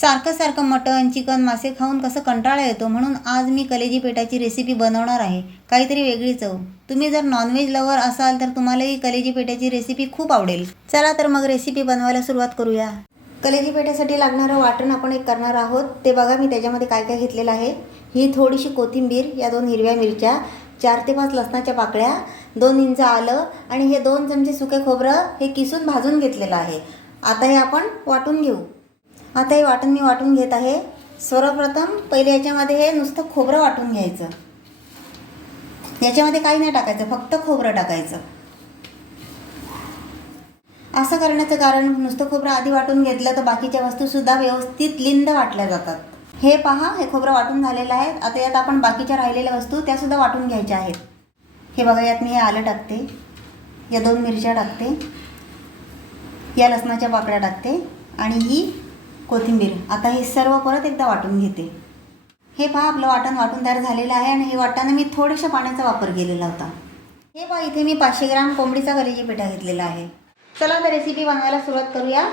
सारखं सारखं मटण चिकन मासे खाऊन कसं कंटाळा येतो म्हणून आज मी कलेजी पेठाची रेसिपी बनवणार आहे. काहीतरी वेगळी चव. तुम्ही जर नॉनव्हेज लवर असाल तर तुम्हालाही कलेजी पेठाची रेसिपी खूप आवडेल. चला तर मग रेसिपी बनवायला सुरुवात करूया. कलेजी पेठ्यासाठी लागणारं वाटण आपण एक करणार आहोत. ते बघा मी त्याच्यामध्ये काय काय घेतलेलं आहे. ही थोडीशी कोथिंबीर या दोन हिरव्या मिरच्या चार ते पाच लसणाच्या पाकळ्या दोन इंच आलं आणि हे दोन चमचे सुके खोबरं हे किसून भाजून घेतलेलं आहे. आता हे आपण वाटून घेऊ. आता हे वाटण मी वाटून घेत आहे. सर्वप्रथम पहिले याच्यामध्ये हे नुसतं खोबरं वाटून घ्यायचं. याच्यामध्ये काही नाही टाकायचं फक्त खोबरं टाकायचं. असं करण्याचं कारण नुसतं खोबरं आधी वाटून घेतलं तर बाकीच्या वस्तूसुद्धा व्यवस्थित लिंद वाटल्या जातात. हे पहा हे खोबरं वाटून झालेलं आहे. आता यात आपण बाकीच्या राहिलेल्या वस्तू त्यासुद्धा वाटून घ्यायच्या आहेत. हे बघा यात मी हे आलं टाकते. या दोन मिरच्या टाकते. या लसणाच्या पाकळ्या टाकते. आणि ही कोथिंबीर. आता हे सर्व परत एकदा वाटून घेते. हे पहा आपलं वाटण वाटून तयार झालेलं आहे आणि हे वाटताना मी थोड्याशा पाण्याचा वापर केलेला होता. हे पहा इथे मी पाचशे ग्राम कोंबडीचा कलेजी पिठा घेतलेला आहे. चला तर रेसिपी बनवायला सुरुवात करूया.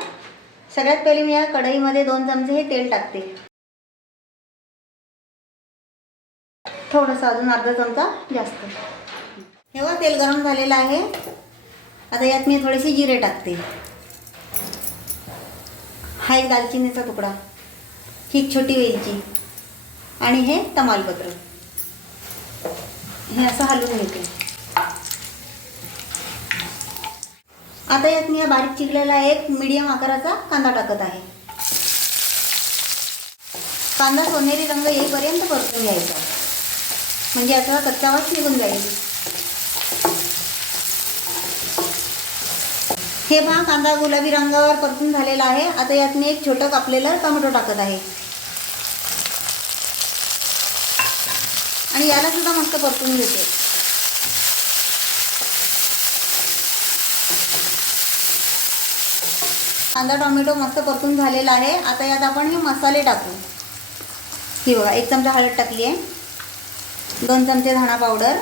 सगळ्यात पहिले मी या कढईमध्ये दोन चमचे हे तेल टाकते. थोडंसं अजून अर्धा चमचा जास्त. हे तेल गरम झालेलं आहे. आता यात मी थोडेसे जिरे टाकते. हा एक दालचिनीचा तुकडा ही छोटी वेलची आणि हे तमालपत्र. हे असं हलवून घेते. आता यात मी हा बारीक चिरलेला एक मीडियम आकाराचा कांदा टाकत आहे. कांदा सोनेरी रंग येईपर्यंत परतून घ्यायचा. म्हणजे याचा कच्चा वास निघून जाईल. हे पहा कांदा गुलाबी रंगावर परतून झालेला आहे. आता यात मी एक छोटं कापलेलं टोमॅटो टाकत आहे. आणि याला सुद्धा मस्त परतून घेते. कांदा टोमॅटो मस्त परतून झालेला आहे. आता यात आपण हे मसाले टाकू. ही बघा एक चमचा हळद टाकली आहे. दोन चमचे धणा पावडर.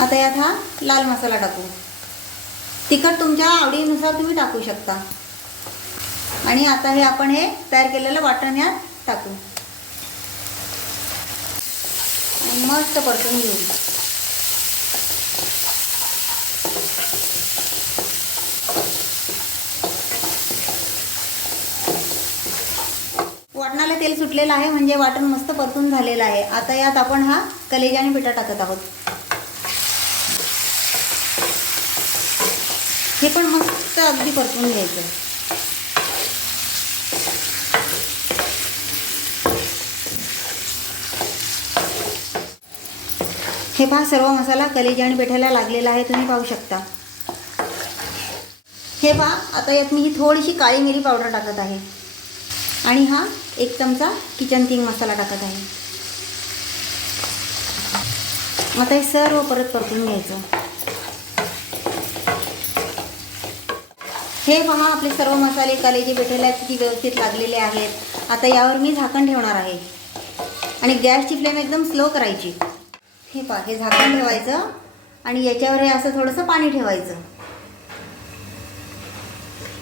आता यात हा लाल मसाला टाकू. तिखट तुमच्या आवडीनुसार तुम्ही टाकू शकता. आणि आता हे आपण हे तयार केलेलं वाटण यात टाकू. आणि मस्त परतून घेऊ. वाटणाला तेल सुटलेलं आहे म्हणजे वाटण मस्त परतून झालेलं आहे. आता यात आपण हा कलेजा आणि पिठा टाकत आहोत. हे पण मस्त अगदी परतून घ्यायचं हे पहा सर्व मसाला कलेजी आणि पेठाला लागलेला आहे तुम्ही पाहू शकता. हे पहा आता यात मी ही थोडीशी काळी मिरी पावडर टाकत आहे. आणि हा एक चमचा किचन किंग मसाला टाकत आहे. आता हे सर्व परत परतून घ्यायचं. हे पहा आपले सर्व मसाले कलेजे पेठेला किती व्यवस्थित लागलेले आहेत. आता यावर मी झाकण ठेवणार आहे. आणि गॅसची फ्लेम एकदम स्लो करायची. हे पहा हे झाकण ठेवायचं. आणि याच्यावर हे असं थोडंसं पाणी ठेवायचं.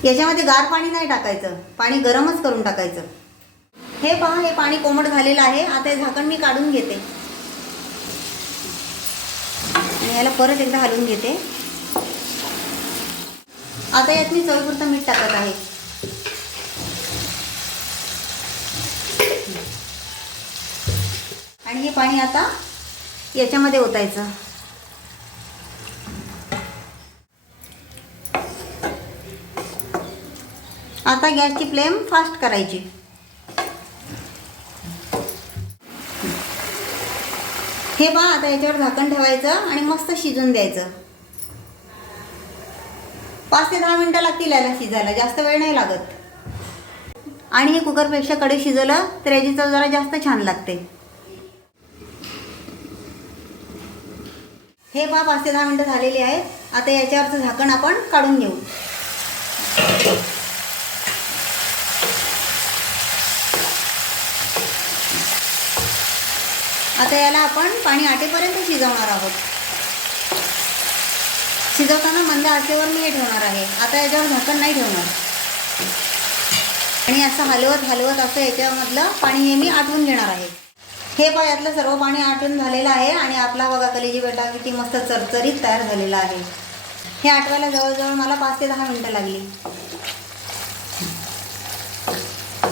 याच्यामध्ये गार पाणी नाही टाकायचं. पाणी गरमच करून टाकायचं. हे पहा हे पाणी कोमट झालेलं आहे. आता हे झाकण मी काढून घेते. आणि याला परत एकदा हलवून घेते. आता यात मी चवीपुरतं मीठ टाकत आहे. आणि हे पाणी आता याच्यामध्ये ओतायचं. आता गॅसची फ्लेम फास्ट करायची. हे पहा आता याच्यावर झाकण ठेवायचं आणि मस्त शिजून द्यायचं. पाच ते दहा मिनटं लागतील याला शिजायला. जास्त वेळ नाही लागत. आणि हे कुकरपेक्षा कडे शिजवलं तर याची चव जरा जास्त छान लागते. हे पहा पाच ते दहा मिनटं झालेली आहेत. आता याच्यावरचं झाकण आपण काढून घेऊ. आता याला आपण पाणी आटेपर्यंत शिजवणार आहोत. शिजवताना मंद आचेवर मी हे ठेवणार आहे. आता याच्यावर झाकण नाही ठेवणार. आणि असं हलवत हलवत असं याच्यामधलं पाणी हे मी आटवून घेणार आहे. हे पहा यातलं सर्व पाणी आटून झालेलं आहे आणि आपला बघा कलेजी बेटा किती मस्त चरचरीत तयार झालेला आहे. हे आटवायला जवळजवळ मला पाच ते दहा मिनटं लागली.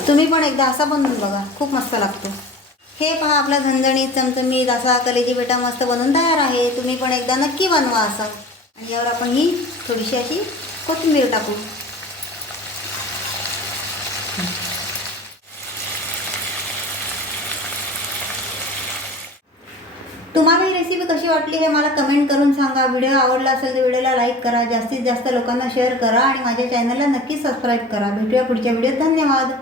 तुम्ही पण एकदा असा बनवून बघा खूप मस्त लागतो. हे पहा आपला झणझणीत चमचमीत असा कलेजी बेटा मस्त बनवून तयार आहे. तुम्ही पण एकदा नक्की बनवा असं. आणि यावर आपण ही थोडीशी अशी कोथिंबीर टाकू. तुम्हाला ही रेसिपी कशी वाटली हे मला कमेंट करून सांगा. व्हिडिओ आवडला असेल तर व्हिडिओला लाईक करा. जास्तीत जास्त लोकांना शेअर करा आणि माझ्या चॅनलला नक्की सबस्क्राईब करा. भेटूया पुढच्या व्हिडिओत धन्यवाद.